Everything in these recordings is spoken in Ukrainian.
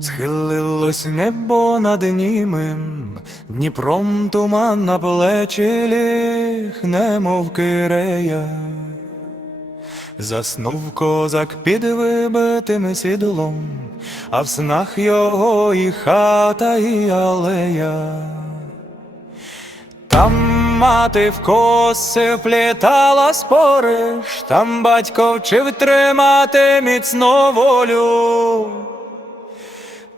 Схилилось небо над німим, Дніпром туман на плечі ліг, немов кирея, заснув козак під вибитим сідлом а в снах його і хата, і алея. Там мати в коси вплітала спориш, там батько вчив тримати міцно волю.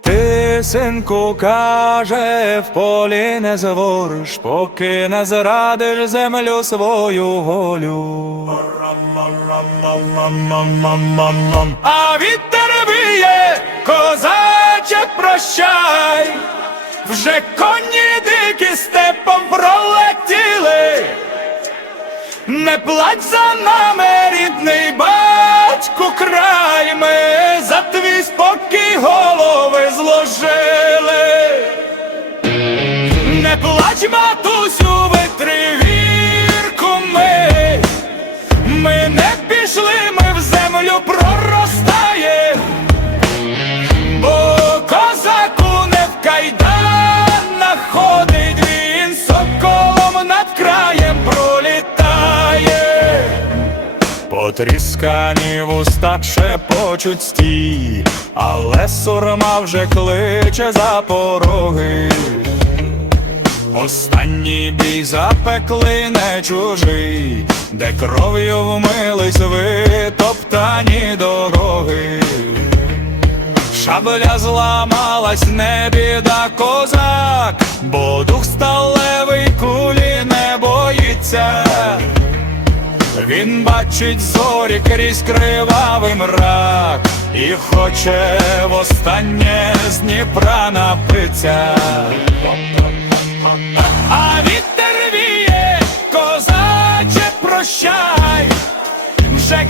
Ти, синку, каже, в полі не звориш, поки не зрадиш землю свою волю. А віє, козаче, прощай, вже коні дикі степом пролетіли. Не плач за нами, рідний батьку край, ми за твій спокій голови зложили. Не плач, матусю, Потріскані вуста шепочуть стій, але сурма вже кличе за пороги. Останній бій запекли не чужий, де кров'ю вмились витоптані дороги. Шабля зламалась, не біда козак, бо Він бачить зорі крізь кривавий мрак і хоче востаннє з Дніпра напиться. А вітер віє, козаче, прощай, вже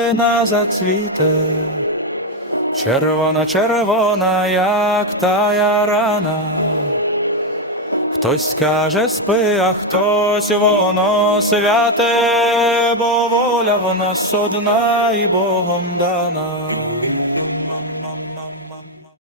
калина зацвіте. Червона, червона, як тая рана. Хтось каже спи, а хтось воно святе, бо воля в нас одна і Богом дана.